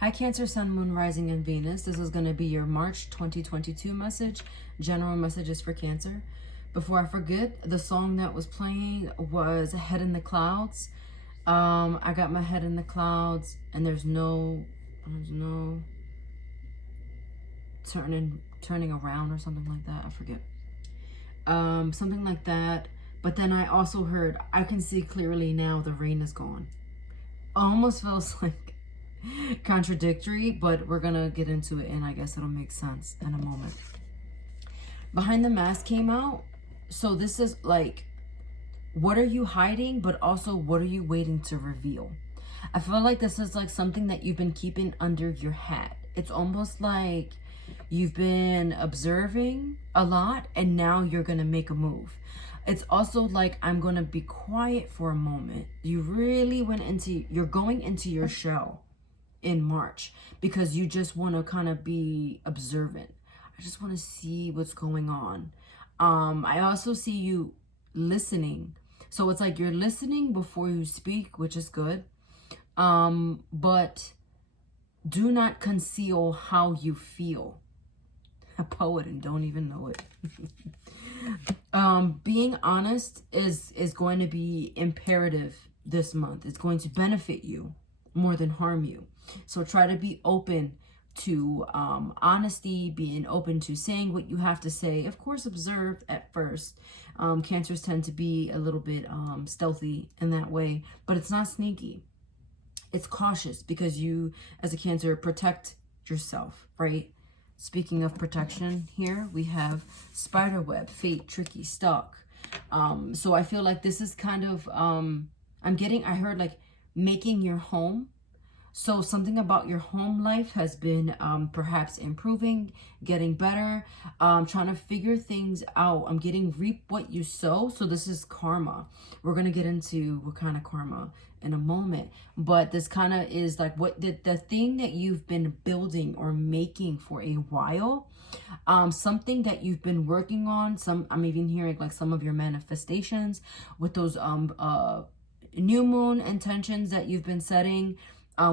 Hi Cancer, Sun, Moon, Rising, and Venus. This is going to be your March 2022 message. General messages for Cancer. Before I forget, the song that was playing was Head in the Clouds. I got my head in the clouds, and there's no turning around or something like that. I forget. Something like that. But then I also heard, I can see clearly now the rain is gone. Almost feels like contradictory, but we're gonna get into it and I guess it'll make sense in a moment. Behind the Mask came out. So this is like, what are you hiding, but also what are you waiting to reveal? I feel like this is like something that you've been keeping under your hat. It's almost like you've been observing a lot and now you're gonna make a move. It's also like, I'm gonna be quiet for a moment. You really you're going into your shell in March because you just want to kind of be observant. I just want to see what's going on. I also see you listening. So it's like you're listening before you speak, which is good. But do not conceal how you feel. A poet and don't even know it. Being honest is going to be imperative this month. It's going to benefit you more than harm you. So try to be open to honesty, being open to saying what you have to say. Of course, observe at first. Cancers tend to be a little bit stealthy in that way, but it's not sneaky. It's cautious because you, as a Cancer, protect yourself, right? Speaking of protection, here we have spiderweb, fate, tricky, stalk. So I feel like this is kind of, I heard like making your home. So something about your home life has been perhaps improving, getting better, trying to figure things out. I'm getting reap what you sow. So this is karma. We're going to get into what kind of karma in a moment. But this kind of is like what the thing that you've been building or making for a while. Something that you've been working on. I'm even hearing like some of your manifestations with those new moon intentions that you've been setting.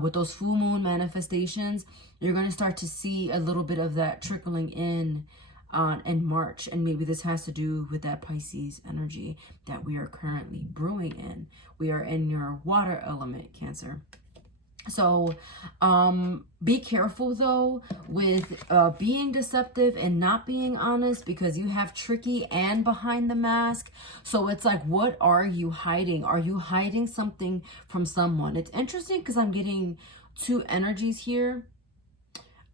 With those full moon manifestations, you're going to start to see a little bit of that trickling in March. And maybe this has to do with that Pisces energy that we are currently brewing in. We are in your water element, Cancer. So be careful though with being deceptive and not being honest, because you have tricky and behind the mask. So it's like, what are you hiding? Are you hiding something from someone? It's interesting because I'm getting two energies here.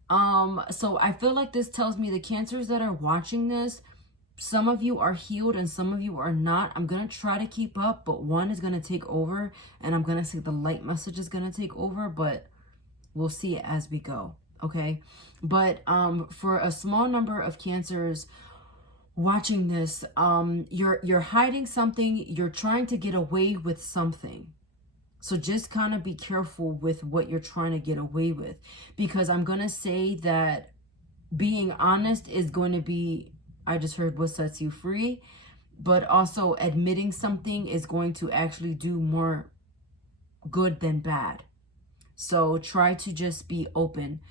So I feel like this tells me the Cancers that are watching this, some of you are healed and some of you are not. I'm going to try to keep up, but one is going to take over, and I'm going to say the light message is going to take over, but we'll see it as we go. Okay. But for a small number of Cancers watching this, you're hiding something. You're trying to get away with something. So just kind of be careful with what you're trying to get away with, because I'm going to say that being honest is going to be, I just heard, what sets you free, but also admitting something is going to actually do more good than bad. So try to just be open,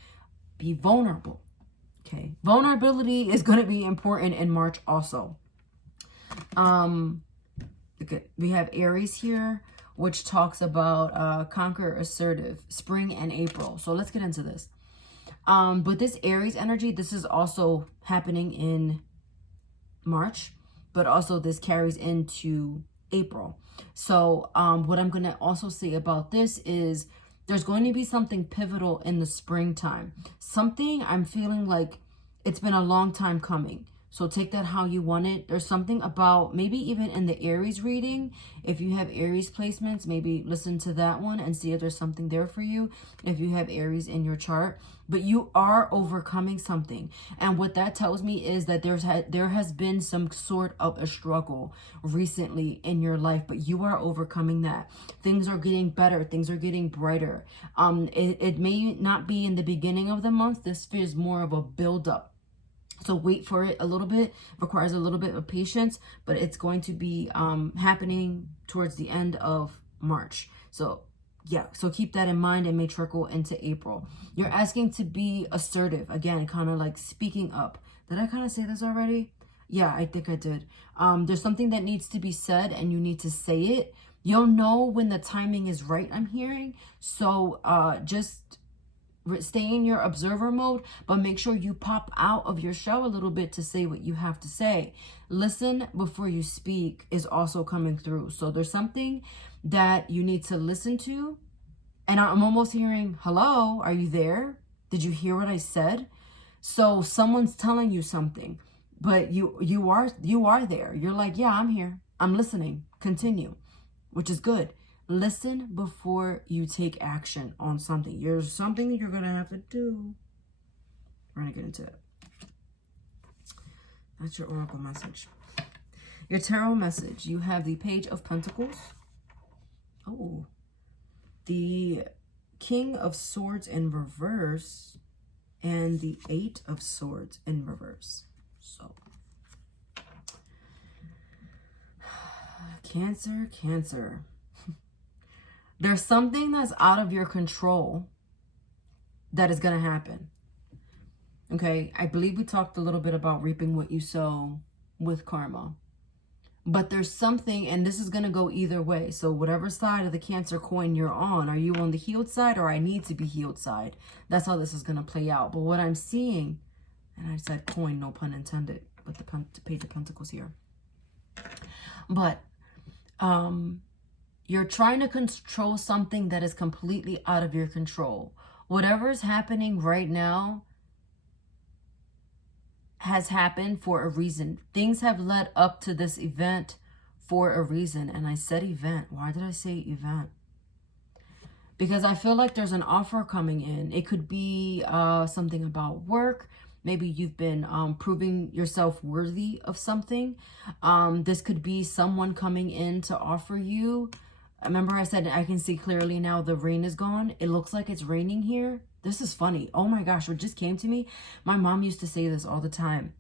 be vulnerable. Okay. Vulnerability is going to be important in March also. Okay. We have Aries here, which talks about conquer, assertive, spring and April. So let's get into this. But this Aries energy, this is also happening in March, but also this carries into April. So what I'm going to also say about this is there's going to be something pivotal in the springtime. Something I'm feeling like it's been a long time coming. So take that how you want it. There's something about, maybe even in the Aries reading, if you have Aries placements, maybe listen to that one and see if there's something there for you if you have Aries in your chart. But you are overcoming something. And what that tells me is that there has been some sort of a struggle recently in your life, but you are overcoming that. Things are getting better. Things are getting brighter. It may not be in the beginning of the month. This feels more of a buildup. So wait for it a little bit. Requires a little bit of patience, but it's going to be happening towards the end of March. So Yeah, so keep that in mind. It may trickle into April. You're asking to be assertive. Again, kind of like speaking up. Did I kind of say this already? Yeah, I think I did. There's something that needs to be said and you need to say it. You'll know when the timing is right, I'm hearing. So just stay in your observer mode, but make sure you pop out of your shell a little bit to say what you have to say. Listen before you speak is also coming through. So there's something that you need to listen to. And I'm almost hearing, hello, are you there? Did you hear what I said? So someone's telling you something, but you are there. You're like, yeah, I'm here. I'm listening. Continue, which is good. Listen before you take action on something. There's something that you're going to have to do. We're going to get into it. That's your oracle message. Your tarot message. You have the Page of Pentacles. Oh. The King of Swords in reverse. And the Eight of Swords in reverse. So. Cancer, Cancer. There's something that's out of your control that is going to happen. Okay, I believe we talked a little bit about reaping what you sow with karma. But there's something, and this is going to go either way. So whatever side of the Cancer coin you're on, are you on the healed side or I need to be healed side? That's how this is going to play out. But what I'm seeing, and I said coin, no pun intended, with the Page of Pentacles here. But, you're trying to control something that is completely out of your control. Whatever is happening right now has happened for a reason. Things have led up to this event for a reason. And I said event. Why did I say event? Because I feel like there's an offer coming in. It could be something about work. Maybe you've been proving yourself worthy of something. This could be someone coming in to offer you. Remember I said I can see clearly now the rain is gone. It looks like it's raining here. This is funny. Oh my gosh, what just came to me? My mom used to say this all the time.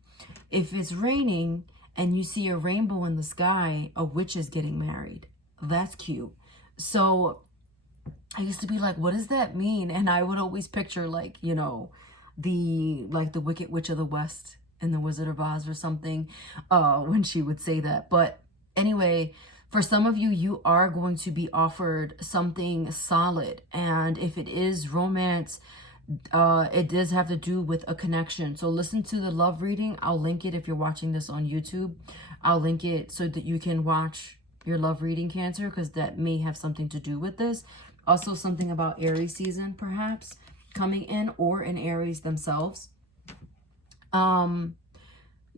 If it's raining and you see a rainbow in the sky, a witch is getting married. That's cute. So I used to be like, what does that mean? And I would always picture like, you know, the Wicked Witch of the West in the Wizard of Oz or something when she would say that. But anyway, for some of you, you are going to be offered something solid. And if it is romance, it does have to do with a connection. So listen to the love reading. I'll link it if you're watching this on YouTube. I'll link it so that you can watch your love reading, Cancer, because that may have something to do with this. Also something about Aries season, perhaps, coming in, or in Aries themselves.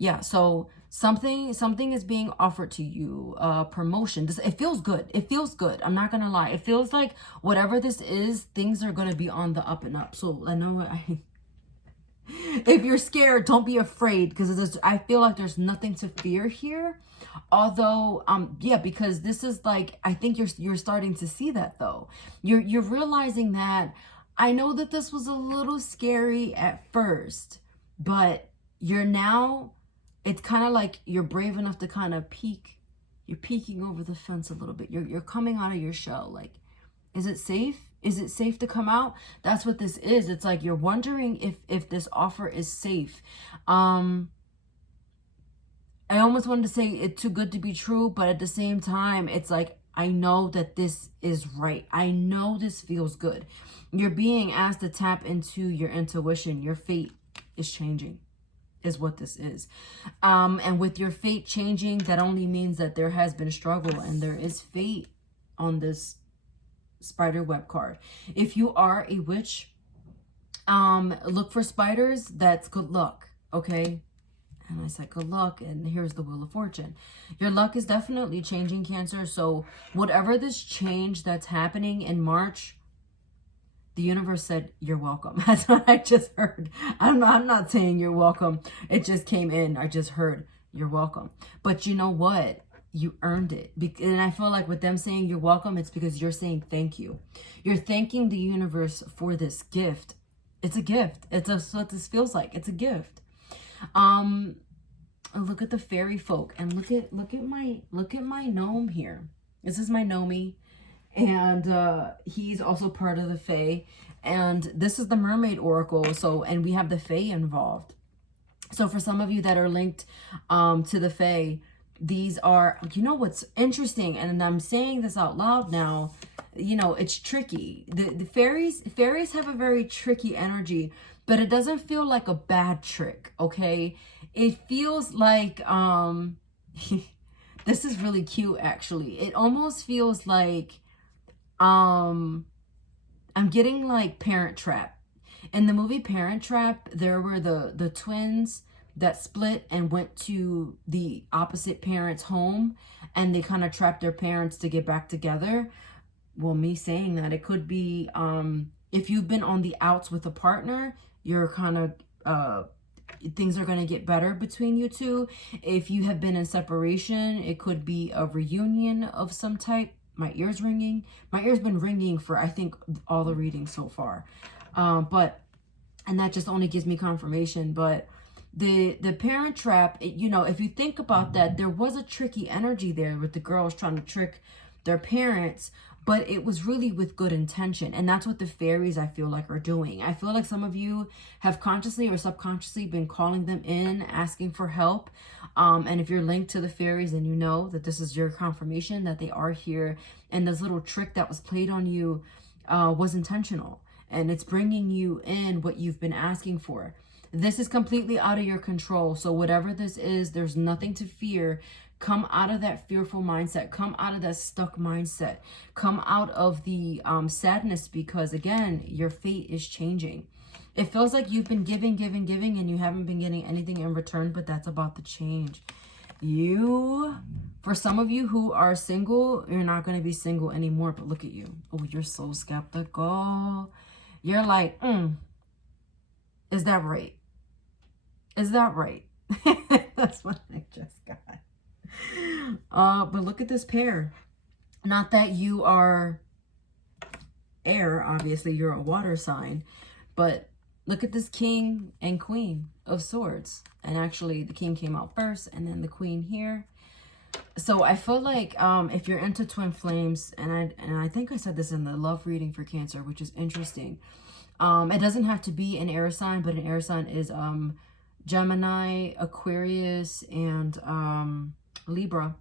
Yeah, so something is being offered to you, promotion. It feels good. It feels good. I'm not gonna lie. It feels like whatever this is, things are gonna be on the up and up. So I know if you're scared, don't be afraid, because I feel like there's nothing to fear here. Although, yeah, because this is like, I think you're starting to see that though. You're realizing that I know that this was a little scary at first, but you're now, it's kind of like you're brave enough to kind of peek. You're peeking over the fence a little bit. You're coming out of your shell. Like, is it safe? Is it safe to come out? That's what this is. It's like you're wondering if this offer is safe. I almost wanted to say it's too good to be true, but at the same time, it's like, I know that this is right. I know this feels good. You're being asked to tap into your intuition. Your fate is changing, is what this is. And with your fate changing, that only means that there has been struggle and there is fate on this spider web card. If you are a witch, look for spiders. That's good luck, okay? And I said good luck, and here's the Wheel of Fortune. Your luck is definitely changing, Cancer. So whatever this change that's happening in March, the universe said, you're welcome. That's what I just heard. I'm not saying you're welcome. It just came in. I just heard, you're welcome. But you know what? You earned it. And I feel like with them saying you're welcome, it's because you're saying thank you. You're thanking the universe for this gift. It's a gift. It's what this feels like. It's a gift. Look at the fairy folk, and look at my gnome here. This is my Nomi. And he's also part of the Fae. And this is the Mermaid Oracle. So, and we have the Fae involved. So for some of you that are linked to the Fae, these are, you know what's interesting, and I'm saying this out loud now, you know, it's tricky. The fairies have a very tricky energy, but it doesn't feel like a bad trick, okay? It feels like, this is really cute actually. It almost feels like, I'm getting like Parent Trap. In the movie Parent Trap, there were the twins that split and went to the opposite parent's home, and they kind of trapped their parents to get back together. Well, me saying that, it could be if you've been on the outs with a partner, you're kind of things are going to get better between you two. If you have been in separation, it could be a reunion of some type. My ear's ringing. My ear's been ringing for, I think, all the readings so far. And that just only gives me confirmation. But the Parent Trap, you know, if you think about that, there was a tricky energy there with the girls trying to trick their parents, but it was really with good intention. And that's what the fairies, I feel like, are doing. I feel like some of you have consciously or subconsciously been calling them in, asking for help. And if you're linked to the fairies, then you know that this is your confirmation that they are here. And this little trick that was played on you was intentional. And it's bringing you in what you've been asking for. This is completely out of your control. So whatever this is, there's nothing to fear. Come out of that fearful mindset. Come out of that stuck mindset. Come out of the sadness, because again, your fate is changing. It feels like you've been giving, and you haven't been getting anything in return, but that's about to change. For some of you who are single, you're not going to be single anymore, but look at you. Oh, you're so skeptical. You're like, is that right? Is that right? That's what I just got. But look at this pair. Not that you are air, obviously you're a water sign, but look at this King and Queen of Swords. And actually the King came out first and then the Queen here. So I feel like if you're into twin flames, and I think I said this in the love reading for Cancer, which is interesting. It doesn't have to be an air sign, but an air sign is Gemini, Aquarius, and Libra.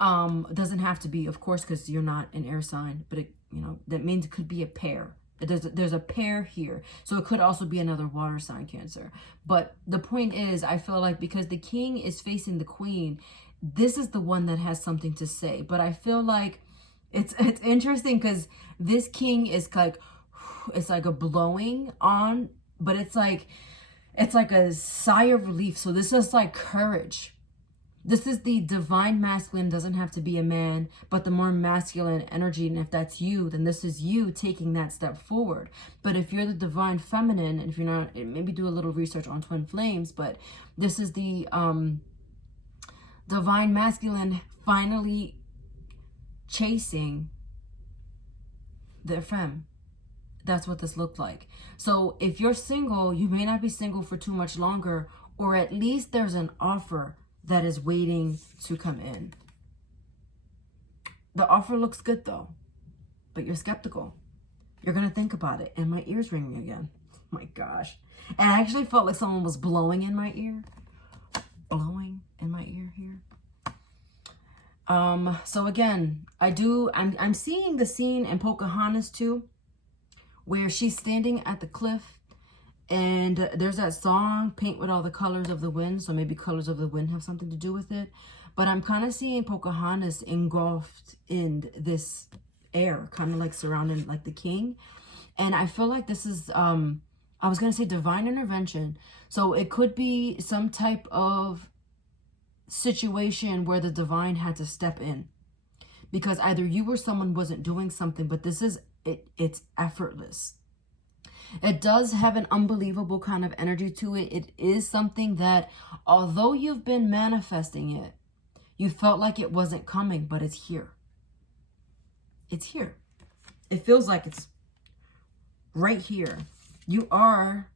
It doesn't have to be, of course, because you're not an air sign, but it, you know, that means it could be a pair. There's a pair here. So it could also be another water sign, Cancer. But the point is, I feel like because the King is facing the Queen, this is the one that has something to say. But I feel like it's interesting because this King is like, it's like a blowing on, but it's like a sigh of relief. So this is like courage. This is the divine masculine. Doesn't have to be a man, but the more masculine energy. And if that's you, then this is you taking that step forward. But if you're the divine feminine, and if you're not, maybe do a little research on twin flames, but this is the divine masculine finally chasing their femme. That's what this looked like. So if you're single, you may not be single for too much longer, or at least there's an offer that is waiting to come in. The offer looks good though, but you're skeptical. You're going to think about it. And my ear's ringing again. Oh my gosh. And I actually felt like someone was blowing in my ear. Blowing in my ear here. So again, I'm seeing the scene in Pocahontas too, where she's standing at the cliff, and there's that song, Paint with All the Colors of the Wind. So maybe Colors of the Wind have something to do with it. But I'm kind of seeing Pocahontas engulfed in this air, kind of like surrounding like the King. And I feel like this is, I was going to say divine intervention. So it could be some type of situation where the divine had to step in. Because either you or someone wasn't doing something, but this is, it's effortless. It does have an unbelievable kind of energy to it. It is something that, although you've been manifesting it, you felt like it wasn't coming, but it's here. It's here. It feels like it's right here. You are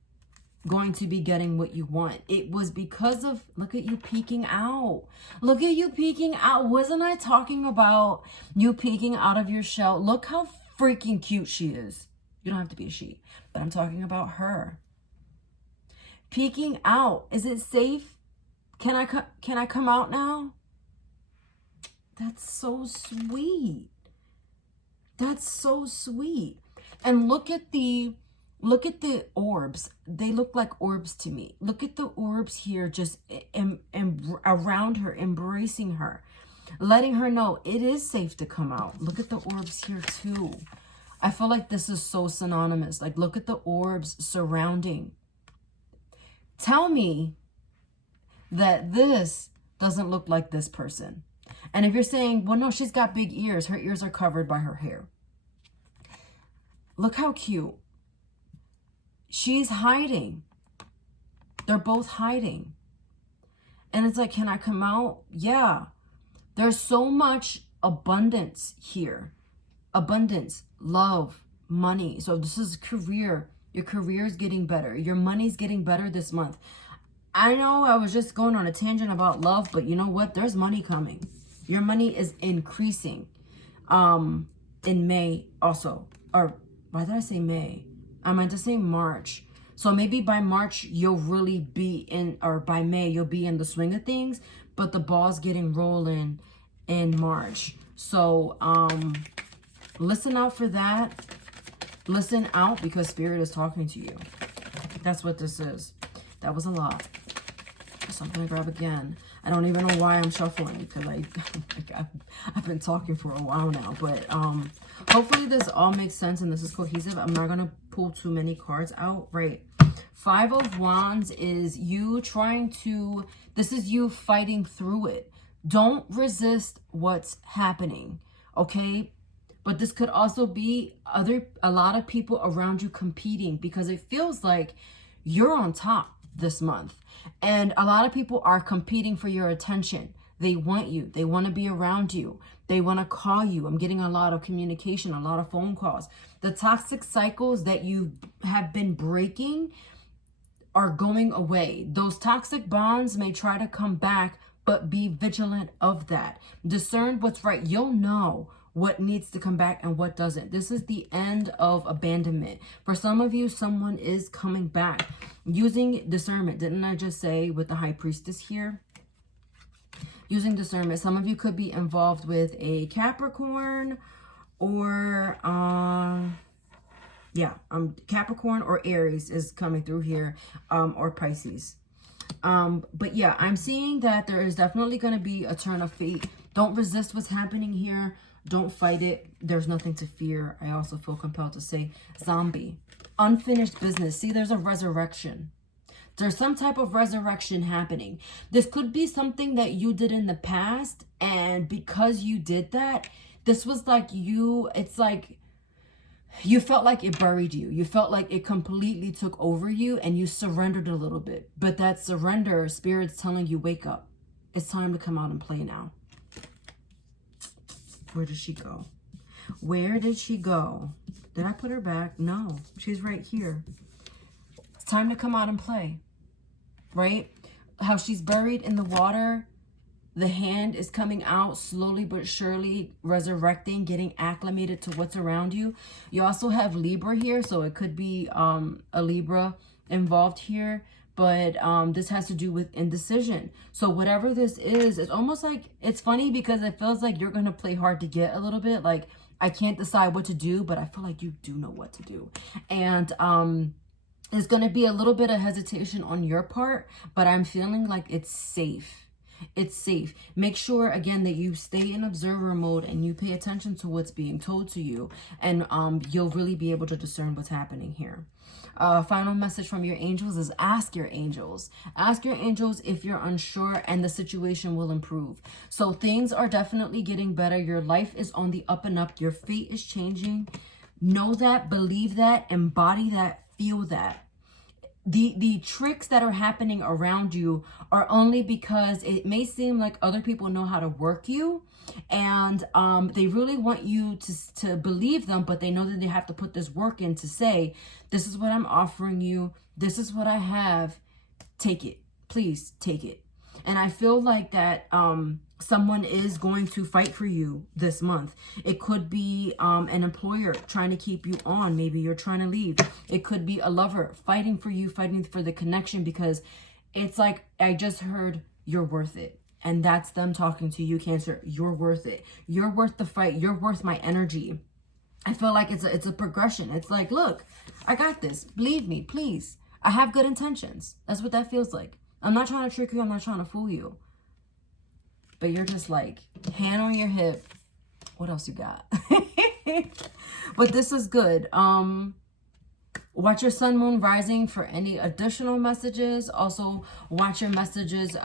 going to be getting what you want. It was because of, look at you peeking out. Look at you peeking out. Wasn't I talking about you peeking out of your shell? Look how freaking cute she is. You don't have to be a she, but I'm talking about her. Peeking out. Is it safe? Can I come out now? That's so sweet. That's so sweet. And look at the orbs. They look like orbs to me. Look at the orbs here, just around her, embracing her, letting her know it is safe to come out. Look at the orbs here too. I feel like this is so synonymous. Like, look at the orbs surrounding. Tell me that this doesn't look like this person. And if you're saying, well, no, she's got big ears. Her ears are covered by her hair. Look how cute. She's hiding. They're both hiding. And it's like, can I come out? Yeah. There's so much abundance here. Abundance, love, money. So this is career. Your career is getting better. Your money's getting better this month. I know I was just going on a tangent about love, but you know what? There's money coming. Your money is increasing. In May also. Or why did I say May? I meant to say March. So maybe by March you'll really be in, or by May you'll be in the swing of things, but the ball's getting rolling in March. So listen out for that. Listen out, because Spirit is talking to you. That's what this is. That was a lot. So I'm gonna grab again. I don't even know why I'm shuffling, because I've been talking for a while now, but hopefully this all makes sense and this is cohesive. I'm not gonna pull too many cards out. Right. 5 of Wands is you trying to, this is you fighting through it. Don't resist what's happening, okay? But this could also be a lot of people around you competing, because it feels like you're on top this month. And a lot of people are competing for your attention. They want you. They want to be around you. They want to call you. I'm getting a lot of communication, a lot of phone calls. The toxic cycles that you have been breaking are going away. Those toxic bonds may try to come back, but be vigilant of that. Discern what's right. You'll know what needs to come back and what doesn't. This is the end of abandonment. For some of you, someone is coming back using discernment. Didn't I just say with the High Priestess here? Using discernment. Some of you could be involved with a Capricorn or Capricorn or Aries is coming through here, or Pisces. But yeah, I'm seeing that there is definitely going to be a turn of fate. Don't resist what's happening here. Don't fight it. There's nothing to fear. I also feel compelled to say zombie. Unfinished business. See, there's a resurrection. There's some type of resurrection happening. This could be something that you did in the past, and because you did that, this was like you, it's like you felt like it buried you. You felt like it completely took over you and you surrendered a little bit. But that surrender, Spirit's telling you, wake up. It's time to come out and play now. Where did she go? Where did she go? Did I put her back? No, she's right here. It's time to come out and play, right? How she's buried in the water. The hand is coming out slowly but surely, resurrecting, getting acclimated to what's around you. You also have Libra here, so it could be a Libra involved here. But this has to do with indecision. So whatever this is, it's almost like, it's funny because it feels like you're going to play hard to get a little bit. Like, I can't decide what to do, but I feel like you do know what to do. And there's going to be a little bit of hesitation on your part, but I'm feeling like it's safe. It's safe. Make sure, again, that you stay in observer mode and you pay attention to what's being told to you. And you'll really be able to discern what's happening here. Final message from your angels is ask your angels. Ask your angels if you're unsure, and the situation will improve. So things are definitely getting better. Your life is on the up and up. Your fate is changing. Know that, believe that, embody that, feel that. the tricks that are happening around you are only because it may seem like other people know how to work you, and they really want you to believe them, but they know that they have to put this work in to say, this is what I'm offering you, this is what I have, take it, please take it. And I feel like that someone is going to fight for you this month. It could be an employer trying to keep you on. Maybe you're trying to leave. It could be a lover fighting for you, fighting for the connection, because it's like, I just heard you're worth it. And that's them talking to you, Cancer. You're worth it. You're worth the fight. You're worth my energy. I feel like it's a progression. It's like, look, I got this. Believe me, please. I have good intentions. That's what that feels like. I'm not trying to trick you. I'm not trying to fool you. But you're just like, hand on your hip. What else you got? But this is good. Watch your sun, moon, rising for any additional messages. Also, watch your messages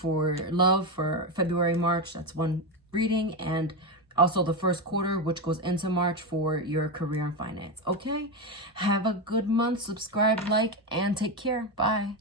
for love for February, March. That's one reading. And also the first quarter, which goes into March, for your career and finance. Okay? Have a good month. Subscribe, like, and take care. Bye.